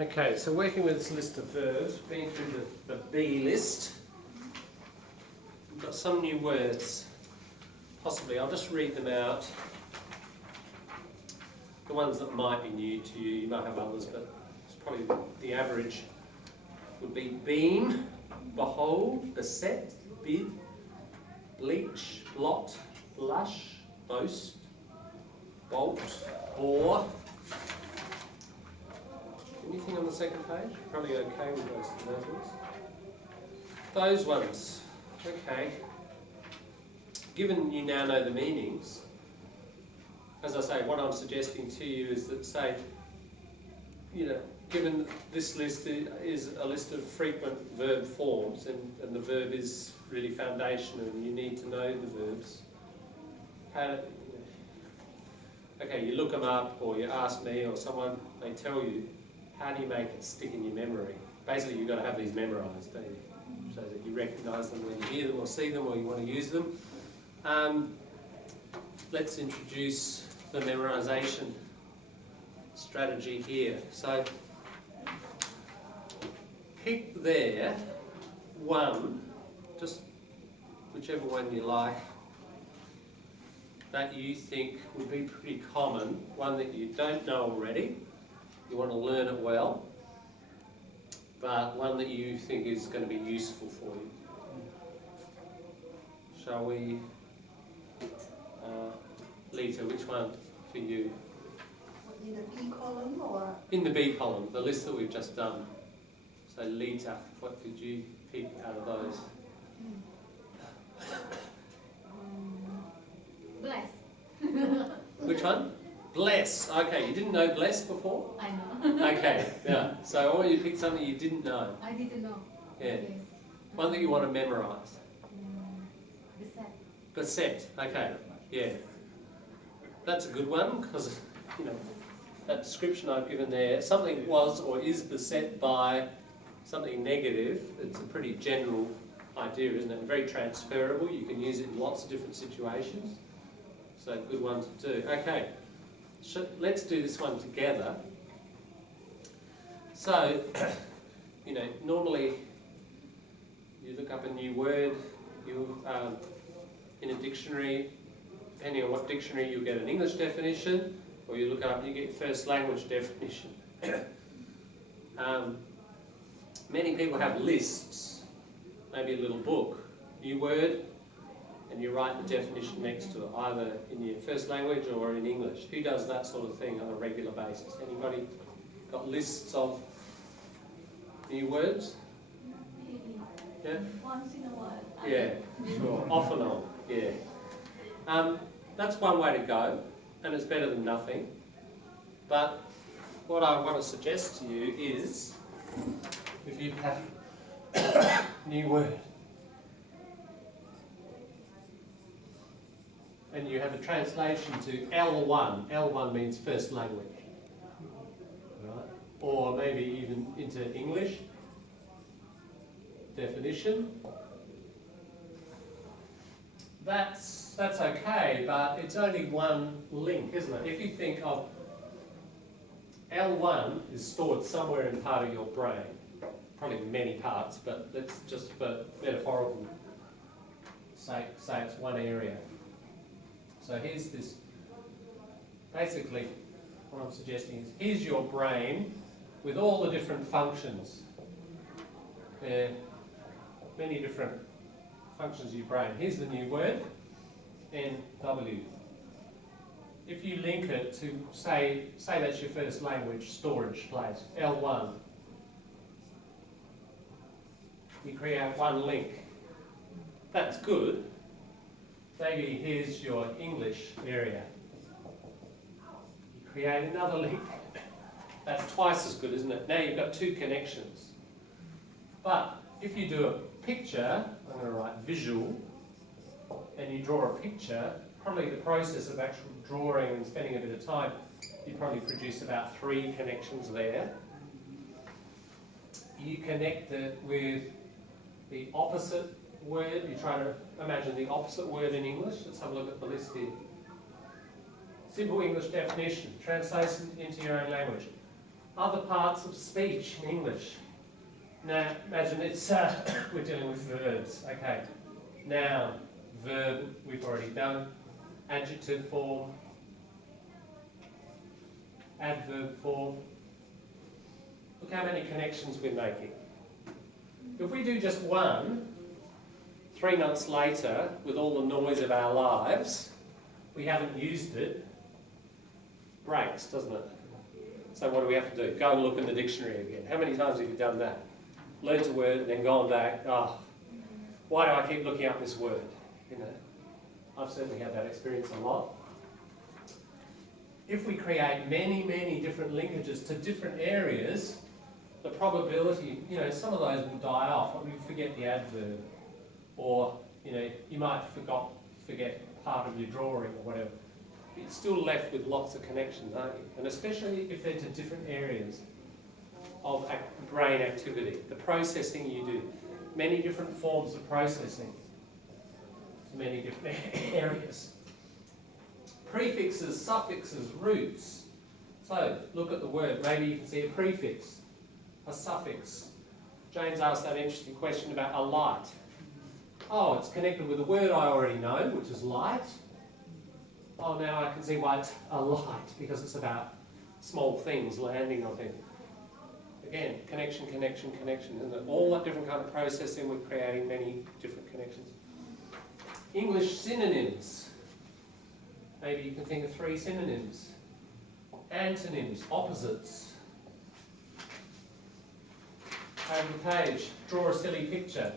Okay, so working with this list of verbs, been through the B list, we've got some new words. Possibly, I'll just read them out. The ones that might be new to you, you might have others, but it's probably the average would be beam, behold, beset, bid, bleach, blot, blush, boast, bolt, bore. Anything on the second page? Probably okay with most of those ones. Those ones, okay. Given you now know the meanings, as I say, what I'm suggesting to you is that, say, given this list is a list of frequent verb forms, and the verb is really foundational, and you need to know the verbs. Okay, you look them up, or you ask me, or someone, they tell you, how do you make it stick in your memory? Basically, you've got to have these memorised, don't you? So that you recognise them when you hear them or see them or you want to use them. Let's introduce the memorisation strategy here. So, pick there one, just whichever one you like, that you think would be pretty common, one that you don't know already, you want to learn it well, but one that you think is going to be useful for you. Shall we, Lita, which one for you? In the B column or? In the B column, the list that we've just done. So Lita, what did you pick out of those? Bless. Which one? Bless. Okay, you didn't know bless before? I know. Okay, yeah. So I want you to pick something you didn't know. I didn't know. Yeah. Okay. One that you want to memorise. Beset. Beset. Okay. Yeah. That's a good one because, that description I've given there, something was or is beset by something negative. It's a pretty general idea, isn't it? Very transferable. You can use it in lots of different situations. So, good one to do. Okay. So let's do this one together. So, normally you look up a new word, in a dictionary, depending on what dictionary, you'll get an English definition, or you look up and you get your first language definition. Many people have lists, maybe a little book, new word, and you write the definition next to it, either in your first language or in English. Who does that sort of thing on a regular basis? Anybody got lists of new words? Maybe. Yeah? Once in a while. Yeah, sure. Off and on, yeah. That's one way to go, and it's better than nothing. But what I want to suggest to you is, if you have a new word, and you have a translation to L1. L1 means first language, right? Or maybe even into English definition. That's okay, but it's only one link, isn't it? If you think of L1 is stored somewhere in part of your brain, probably many parts, but let's just for metaphorical sake say it's one area. So here's this, basically what I'm suggesting is, here's your brain with all the different functions. There are many different functions of your brain. Here's the new word, NW. If you link it to, say that's your first language storage place, L1, you create one link. That's good. Maybe here's your English area. You create another link. That's twice as good, isn't it? Now you've got two connections. But if you do a picture, I'm going to write visual, and you draw a picture, probably the process of actual drawing and spending a bit of time, you probably produce about 3 connections there. You connect it with the opposite word. You try to imagine the opposite word in English. Let's have a look at the list here. Simple English definition. Translation into your own language. Other parts of speech in English. Now, imagine it's we're dealing with verbs. Okay. Noun, verb, we've already done. Adjective form, adverb form. Look how many connections we're making. If we do just one, 3 months later, with all the noise of our lives, we haven't used it, breaks, doesn't it? So what do we have to do? Go and look in the dictionary again. How many times have you done that? Learnt a word and then gone back, oh, why do I keep looking up this word? You know, I've certainly had that experience a lot. If we create many, many different linkages to different areas, the probability, you know, some of those will die off. You forget the adverb, or, you know, you might forget part of your drawing or whatever. You're still left with lots of connections, aren't you? And especially if they're to different areas of brain activity, the processing you do, many different forms of processing to many different areas. Prefixes, suffixes, roots. So, look at the word. Maybe you can see a prefix, a suffix. James asked that interesting question about a light. Oh, it's connected with a word I already know, which is light. Oh, now I can see why it's a light, because it's about small things landing on things. Again, connection, connection, connection, isn't it? All that different kind of processing, we're creating many different connections. English synonyms. Maybe you can think of 3 synonyms. Antonyms, opposites. Over the page, draw a silly picture.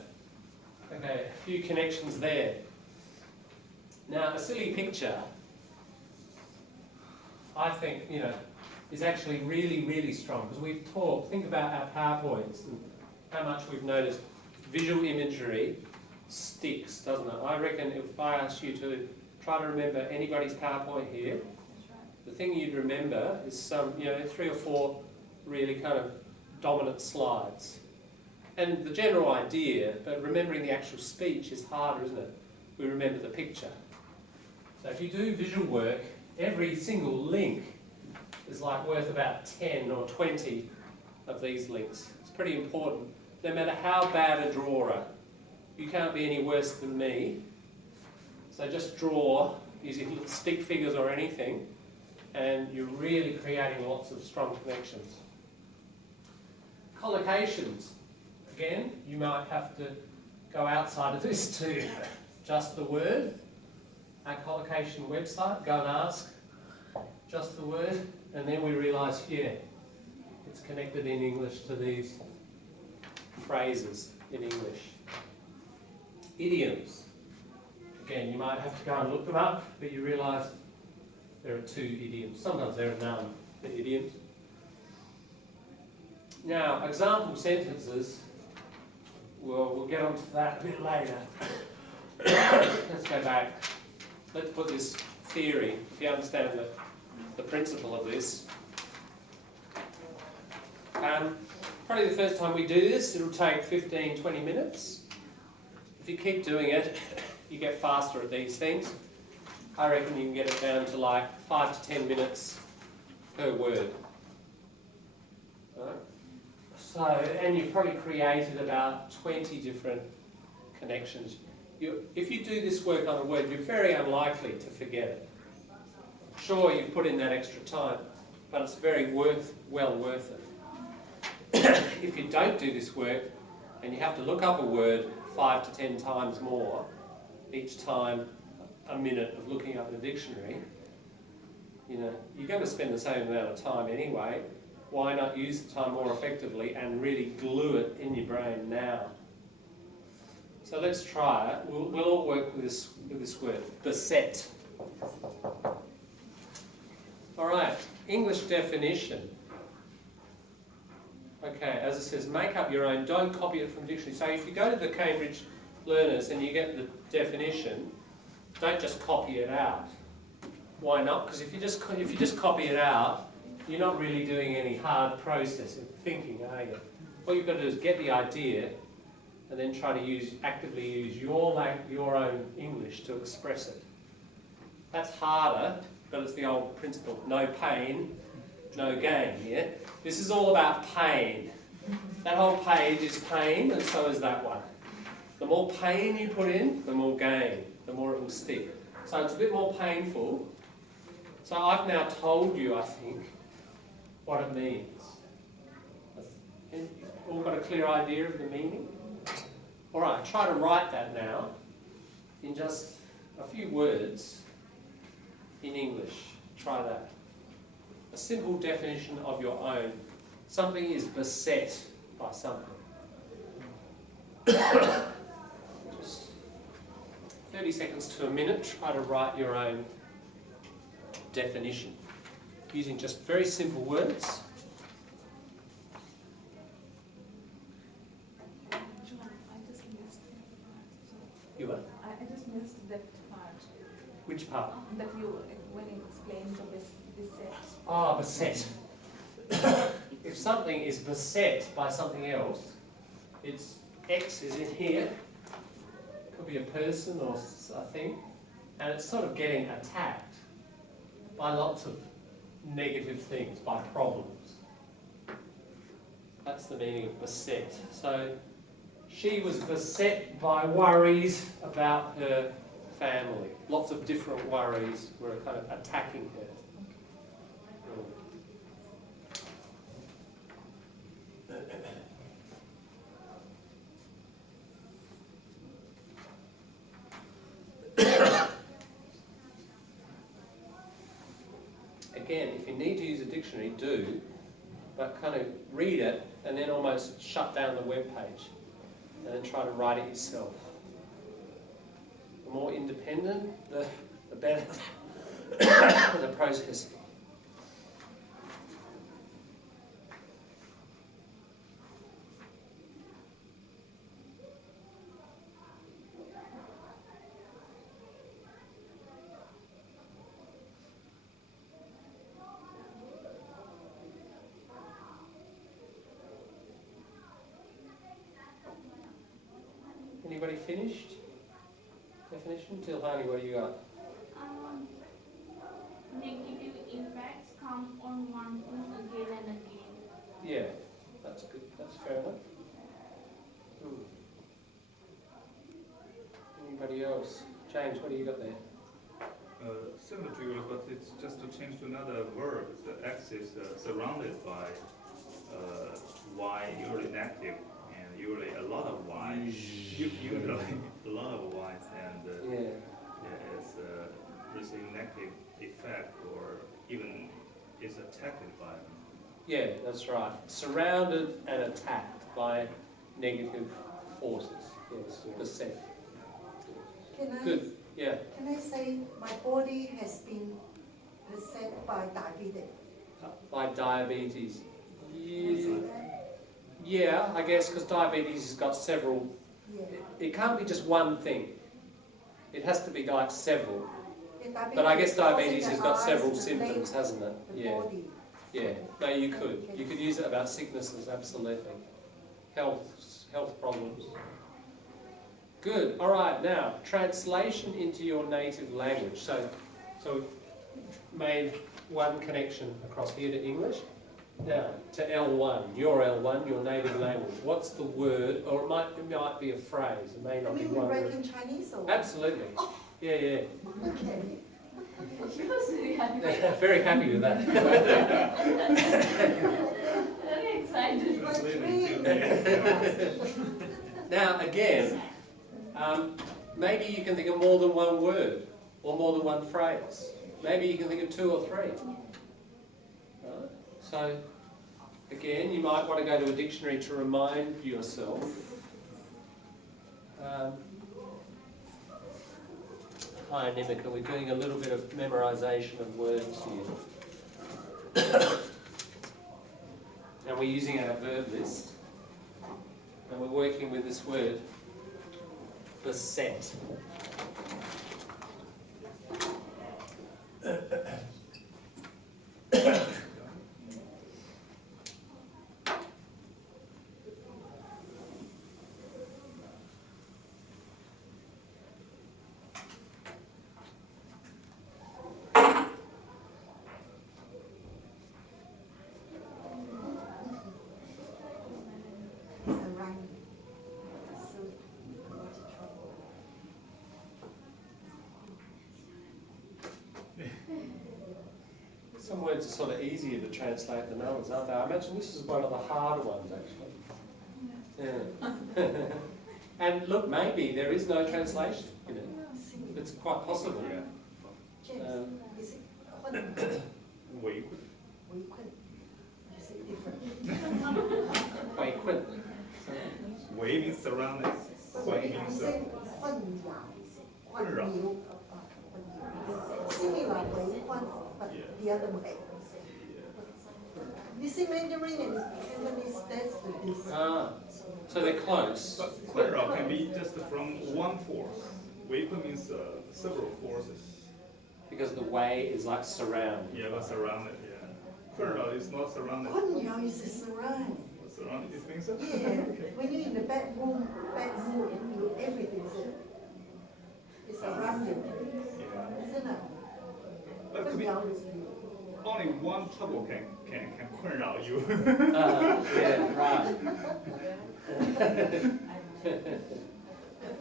Okay, a few connections there. Now, a silly picture, I think, you know, is actually really, really strong, because we've talked, think about our PowerPoints and how much we've noticed visual imagery sticks, doesn't it? I reckon if I asked you to try to remember anybody's PowerPoint here, the thing you'd remember is some, you know, 3 or 4 really kind of dominant slides. And the general idea, but remembering the actual speech is harder, isn't it? We remember the picture. So if you do visual work, every single link is like worth about 10 or 20 of these links. It's pretty important. No matter how bad a drawer, you can't be any worse than me. So just draw using little stick figures or anything, and you're really creating lots of strong connections. Collocations. Again, you might have to go outside of this to just the word. Our collocation website, go and ask just the word, and then we realise, yeah, it's connected in English to these phrases in English. Idioms. Again, you might have to go and look them up, but you realise there are 2 idioms. Sometimes there are none, the idioms. Now, example sentences, well, we'll get onto that a bit later. Let's go back. Let's put this theory, if you understand the principle of this. Probably the first time we do this, it'll take 15, 20 minutes. If you keep doing it, you get faster at these things. I reckon you can get it down to like 5 to 10 minutes per word. Right? So, and you've probably created about 20 different connections. If you do this work on a word, you're very unlikely to forget it. Sure, you've put in that extra time, but it's very well worth it. If you don't do this work, and you have to look up a word 5 to 10 times more, each time a minute of looking up the dictionary, you know, you're going to spend the same amount of time anyway. Why not use the time more effectively and really glue it in your brain now? So let's try it. We'll all work with this word, beset. All right, English definition. Okay, as it says, make up your own, don't copy it from dictionary. So if you go to the Cambridge Learners and you get the definition, don't just copy it out. Why not? Because if you just copy it out, you're not really doing any hard processing, thinking, are you? What you've got to do is get the idea and then try to actively use your own English to express it. That's harder, but it's the old principle, no pain, no gain, yeah? This is all about pain. That whole page is pain, and so is that one. The more pain you put in, the more gain, the more it will stick. So it's a bit more painful. So I've now told you, I think, what it means. You've all got a clear idea of the meaning? All right, try to write that now in just a few words in English. Try that. A simple definition of your own. Something is beset by something. Just 30 seconds to a minute, try to write your own definition using just very simple words. I just missed that part. You what? I just missed that part. Which part? That you, when you explained the beset. Ah, beset. If something is beset by something else, its X is in here. Could be a person or a thing, and it's sort of getting attacked by lots of negative things, by problems. That's the meaning of beset. So she was beset by worries about her family. Lots of different worries were kind of attacking her. Again, if you need to use a dictionary, do, but kind of read it and then almost shut down the web page and then try to write it yourself. The more independent, the better the process. Anybody finished? Definition? Tilhani, what do you got? Negative impacts come on one thing again and again. Yeah, that's good. That's fair enough. Anybody else? James, what do you got there? Similar to yours, but it's just to change to another verb. The X is surrounded by Y, usually negative, and usually a lot of Y. Usually a lot of Y's, and it's receiving negative effect, or even is attacked by them. Yeah, that's right. Surrounded and attacked by negative forces. Yes, beset. Good. Yeah. Can I say my body has been beset by diabetes? By diabetes. Can I say that? Yeah, I guess because diabetes has got several. Yeah. It can't be just one thing. It has to be like several. Yeah, But I guess diabetes causing has the got eyes, several the symptoms, leg, hasn't it? the Yeah. body. Yeah. No, you could. You could use it about sicknesses, absolutely. Health problems. Good. All right. Now, translation into your native language. So we've made one connection across here to English. Now, to L1, your native language. What's the word, or it might be a phrase. It may I not be mean, we one write word. in Chinese or? Absolutely. Yeah, yeah. Okay. Very happy with that. Very excited. My Translating dream. Now, again, maybe you can think of more than one word or more than one phrase. Maybe you can think of two or three. Right? So, again, you might want to go to a dictionary to remind yourself. Hi, Nimika, we're doing a little bit of memorization of words here. And we're using our verb list. And we're working with this word, beset. Some words are sort of easier to translate than others, aren't they? I imagine this is one of the harder ones, actually. Yeah. And look, maybe there is no translation, you know. It's quite possible. James, is it kun? Wei. Wei kun. Is it different? Wei kun. Wei means surrounded. Wei You means say kun yao, kun liu. Similar way, kun, but the other way. You see Mandarin and Cantonese, that's the difference. Ah, so they're close. But Kunrao can be just from one force. Wei kun means several forces. Because the way is like surround. Yeah, but surrounded, yeah. Kunrao is not surrounded. Kun yao is a surround. Surrounded, you think so? Yeah, when you're in the bad mood, everything's it's around you, Yeah. isn't it? But Kun to be, yao is only one trouble can Kunrao you. Yeah, right.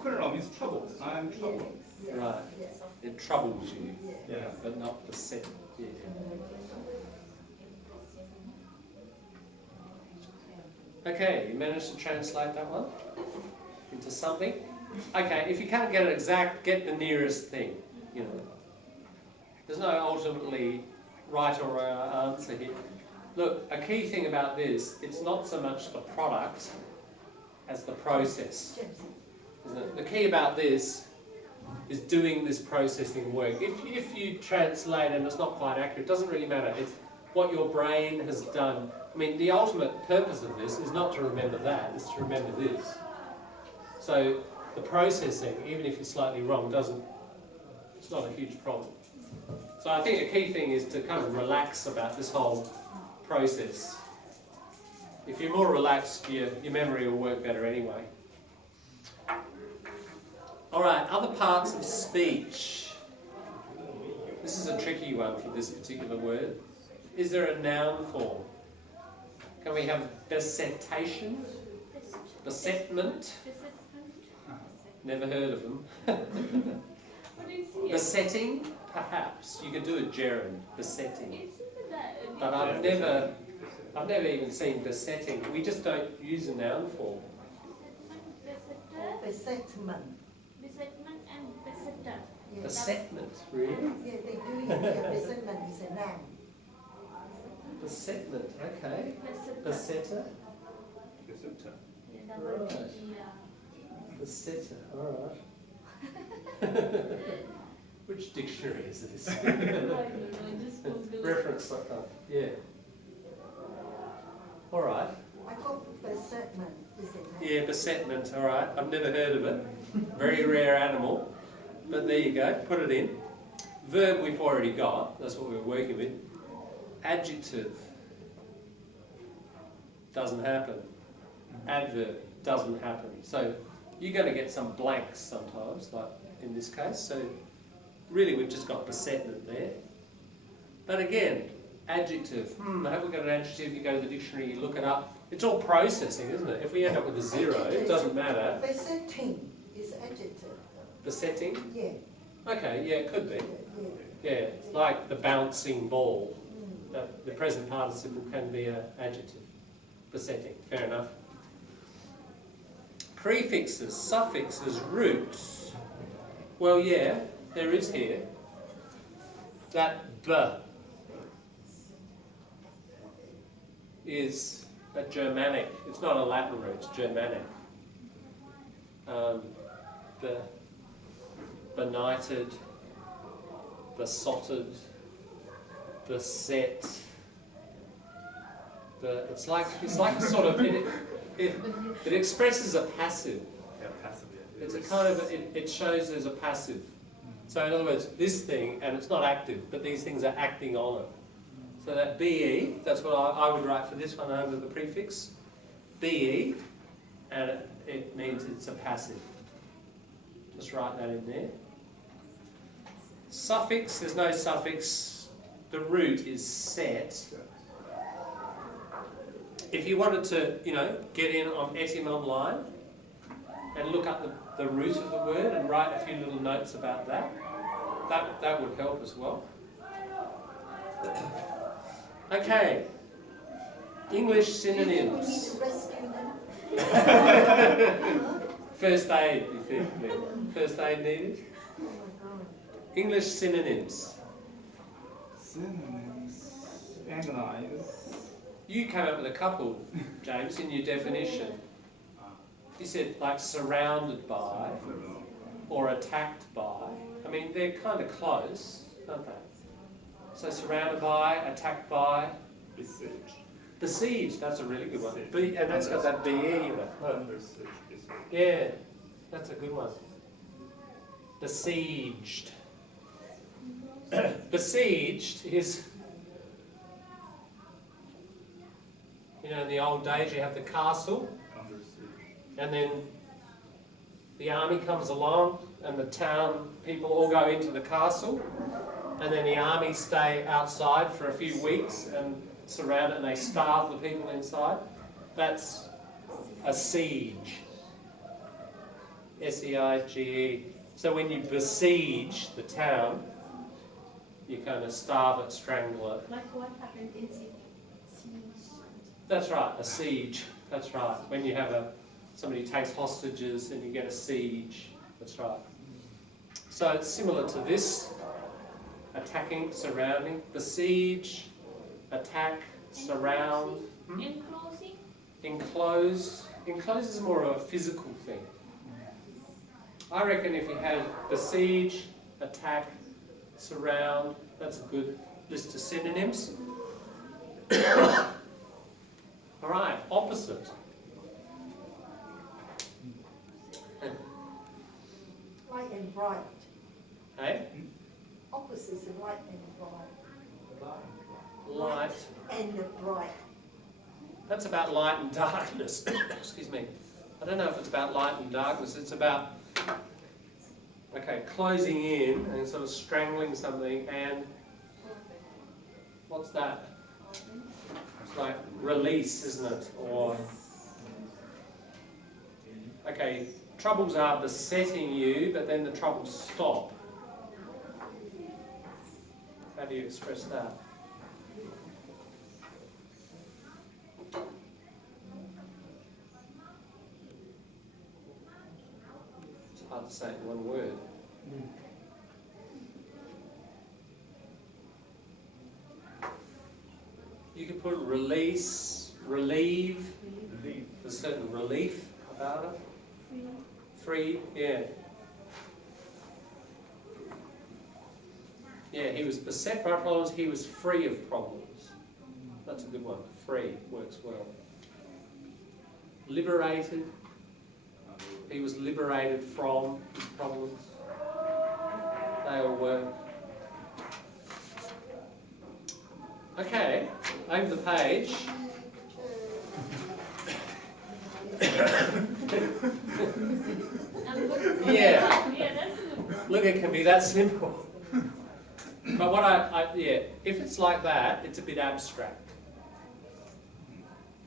Kunrao means trouble. I'm trouble. Right. It troubles you, Yeah. but not beset. Yeah. Okay, you managed to translate that one into something? Okay, if you can't get it exact, get the nearest thing, you know. There's no ultimately right or wrong answer here. Look, a key thing about this, it's not so much the product as the process, isn't it? The key about this is doing this processing work. If you translate and it's not quite accurate, it doesn't really matter. It's what your brain has done. I mean, the ultimate purpose of this is not to remember that, it's to remember this. So the processing, even if you're slightly wrong, it's not a huge problem. So I think a key thing is to kind of relax about this whole process. If you're more relaxed, your memory will work better anyway. Alright, other parts of speech. This is a tricky one for this particular word. Is there a noun form? Can we have besettation? Besetment? Never heard of them. Besetting? Perhaps. You could do a gerund. Besetting. But I've never even seen besetting. We just don't use a noun form. besetment. Besetment and besetter. Yeah. Besetment, really? Yeah, they do it here. Besetment is a noun. Besetment, okay. Besetter. Besetter? Yeah, Right. yeah. Besetter, alright. Which dictionary is this? I don't know, just Google. Reference.com, yeah. Alright. I call besetment is a noun. Yeah, besetment, alright. I've never heard of it. Very rare animal. But there you go, put it in. Verb we've already got, that's what we're working with. Adjective. Doesn't happen. Adverb doesn't happen. So you're going to get some blanks sometimes, like in this case. So really we've just got besetment there. But again, adjective. Have we got an adjective? You go to the dictionary, you look it up. It's all processing, isn't it? If we end up with a zero, it doesn't matter. Besetting is adjective. Besetting? Yeah. Okay, yeah, it could be. Yeah. Yeah, it's like the bouncing ball. The present participle can be an adjective. Besetting, fair enough. Prefixes, suffixes, roots. Well, yeah, there is here. That b is a Germanic. It's not a Latin root, it's Germanic. Benighted, besotted, beset. It's like a sort of it expresses a passive. Yeah, passive. Yeah. It's a kind of it shows there's a passive. So in other words, this thing, and it's not active, but these things are acting on it. So that be, that's what I would write for this one under the prefix. Be, and it means it's a passive. Just write that in there. Suffix, there's no suffix. The root is set. If you wanted to, get in on Etim Online and look up the root of the word and write a few little notes about that would help as well. Okay. English Do you think we need synonyms. to rescue them? First aid, you think? Lynn? First aid needed? Oh my God. English synonyms. Synonyms. Agonize. You came up with a couple, James, in your definition. You said like surrounded by or attacked by. I mean, they're kind of close, aren't they? So surrounded by, attacked by. Besieged. Besieged, that's a really good one. And that's got that BE in it. Under siege. Besieged. Yeah, that's a good one. Besieged. Besieged is, you know, in the old days you have the castle, Under siege. and then the army comes along and the town people all go into the castle, and then the army stay outside for a few weeks and surround it, and they starve the people inside. That's a siege. S-E-I-G-E. So when you besiege the town, you kind of starve it, strangle it. Like what happened in Siege. That's right, a siege. That's right. When you have somebody takes hostages and you get a siege. That's right. So it's similar to this: attacking, surrounding, besiege, attack, surround, Enclosing. enclose. Enclose is more of a physical thing. I reckon if you had besiege, attack, surround, that's a good list of synonyms. All right, opposite. Light and bright. Hey? Opposites of light and bright. Light. And bright. That's about light and darkness. Excuse me. I don't know if it's about light and darkness. It's about, okay, closing in and sort of strangling something, and what's that? It's like release, isn't it? Or, okay, troubles are besetting you, but then the troubles stop. How do you express that? It's hard to say in one word. You could put release, relieve. Relief. There's a certain relief about it. Free, yeah. Yeah, he was beset by problems, he was free of problems. That's a good one. Free works well. Liberated. He was liberated from his problems. They all work. Okay, over the page. Yeah. Yeah, that's good. Look, it can be that simple. But what yeah, if it's like that, it's a bit abstract.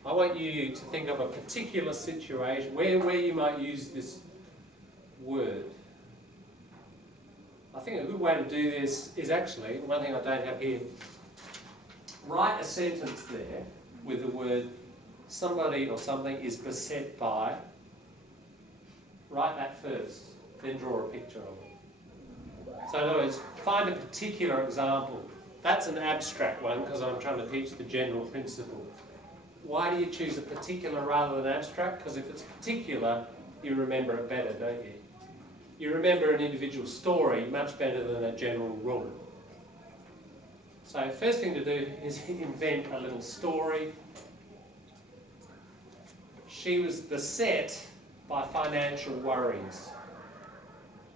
I want you to think of a particular situation where you might use this word. I think a good way to do this is actually, one thing I don't have here, write a sentence there with the word somebody or something is beset by. Write that first, then draw a picture of it. So in other words, find a particular example. That's an abstract one because I'm trying to teach the general principle. Why do you choose a particular rather than abstract? Because if it's particular, you remember it better, don't you? You remember an individual story much better than a general rule. So first thing to do is invent a little story. She was beset by financial worries.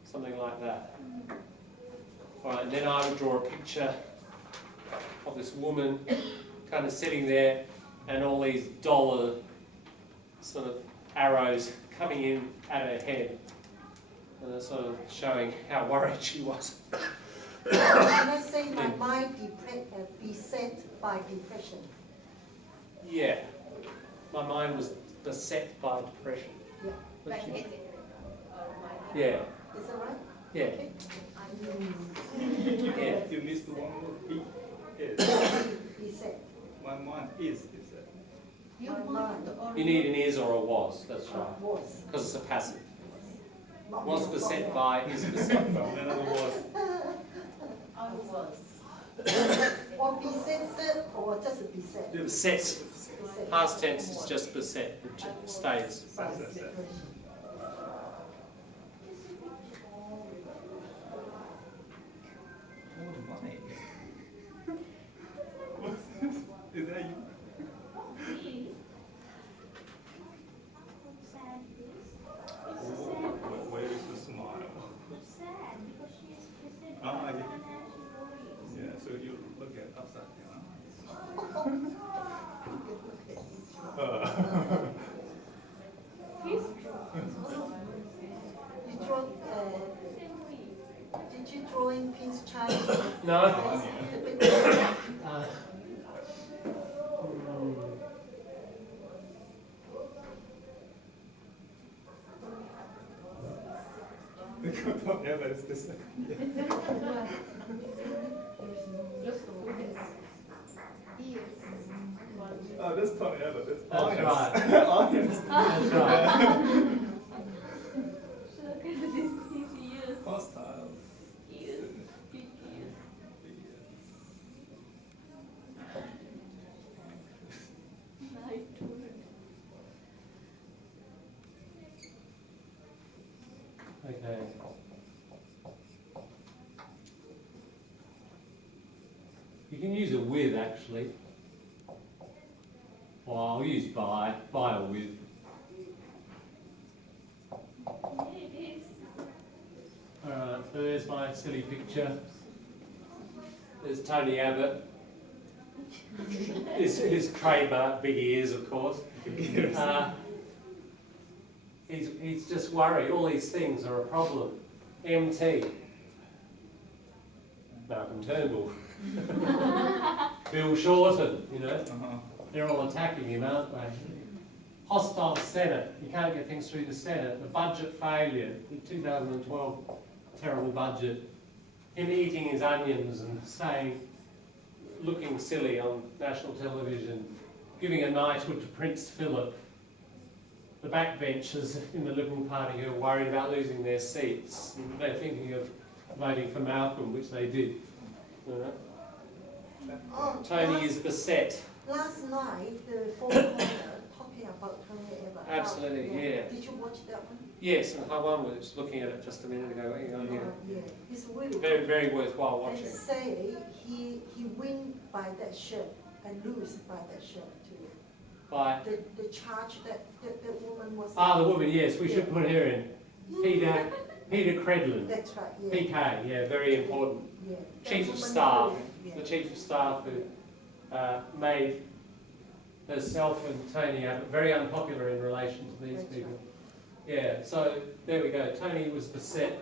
Something like that. All right, and then I would draw a picture of this woman kind of sitting there and all these dollar sort of arrows coming in at her head. And they're sort of showing how worried she was. Can I say my mind beset by depression? Yeah. My mind was beset by depression. Yeah. Like What you- headache or migraine. Yeah. Is that right? Yeah. Okay. Yeah. You missed one word. Yes. Beset. One month is it? You want You need an is or a was, that's right. was. Because it's a passive. Not Was you, beset not by, is beset by. Another was. I was. Or besetted or just beset. Beset. Beset. Past tense is just beset, it stays. All the money. What's this? Is that you? Who's sad this? Where is the smile? Who's sad because she is beset Ah, by I get it. financial worries. Yeah, so you look at upside down. He's You draw, did you draw in Prince Charles? No? The picture? Don't ever, it's the second. Oh, this Tony Ever, it's That's honest. right. Honest. That's right. look at this, his ears. Hostile. Ears. Big ears. Light turned. Okay. You can use a with actually. Well, I'll use by or with. Here it is. Alright, so there's my silly picture. There's Tony Abbott. His trademark, big ears, of course. He's just worried. All these things are a problem. MT. Malcolm Turnbull. Bill Shorten, you know. They're all attacking him, aren't they? Hostile Senate. You can't get things through the Senate. The budget failure. The 2012 terrible budget. Him eating his onions and saying, looking silly on national television, giving a knighthood to Prince Philip. The backbenchers in the Liberal Party who are worried about losing their seats. They're thinking of voting for Malcolm, which they did. Oh, Tony is beset. Last night, the phone caller talking about Tony Ever. Absolutely, yeah. Did you watch that one? Yes, and Haiwan was looking at it just a minute ago. Hang on, yeah. Yeah, it's really Very, very worthwhile They watching. say he win by that shirt and lose by that shirt too. By The charge that woman was. the woman, yes, we should put her in. Peter Credlin, That's right, yeah. PK, yeah, very important. Yeah. That Chief of woman Staff, win, yeah. the Chief of Staff who made herself and Tony Abbott very unpopular in relation to these That's people. Yeah, so there we go. Tony was beset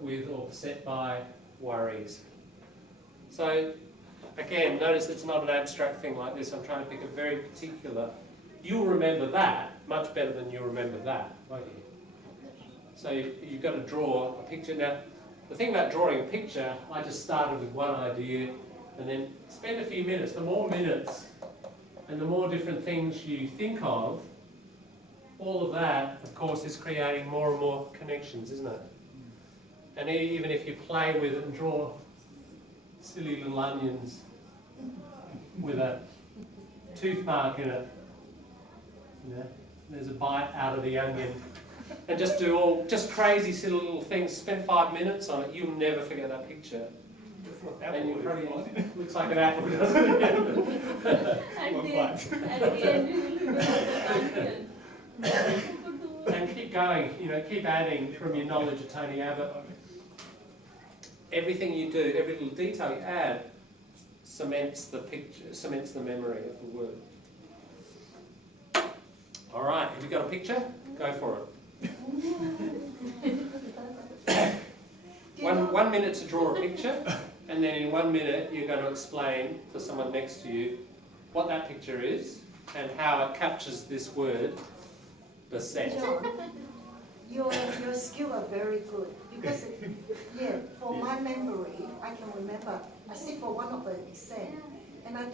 with or beset by worries. So again, notice it's not an abstract thing like this. I'm trying to pick a very particular. You'll remember that much better than you'll remember that, won't you? So you've got to draw a picture. Now, the thing about drawing a picture, I just started with one idea and then spend a few minutes. The more minutes and the more different things you think of, all of that, of course, is creating more and more connections, isn't it? And even if you play with it and draw silly little onions with a tooth mark in it, you know, there's a bite out of the onion, and just do just crazy silly little things, spend 5 minutes on it, you'll never forget that picture. And you probably looks like an apple, doesn't it? At the end, we will do the onion. And keep going, you know, keep adding from your knowledge of Tony Abbott. Everything you do, every little detail you add, cements the picture, cements the memory of the word. All right, have you got a picture? Go for it. 1 minute to draw a picture, and then in 1 minute you're going to explain to someone next to you what that picture is and how it captures this word, beset. John, your skills are very good because yeah, for my memory, I can remember. I sit for one of the exam, and I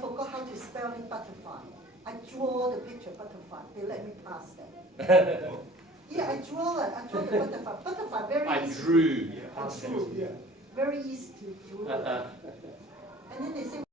forgot how to spelling butterfly. I draw the picture butterfly. They let me pass that. Yeah, I draw the butterfly. Butterfly very I easy. drew. I drew, yeah. Very easy to draw. And then they say,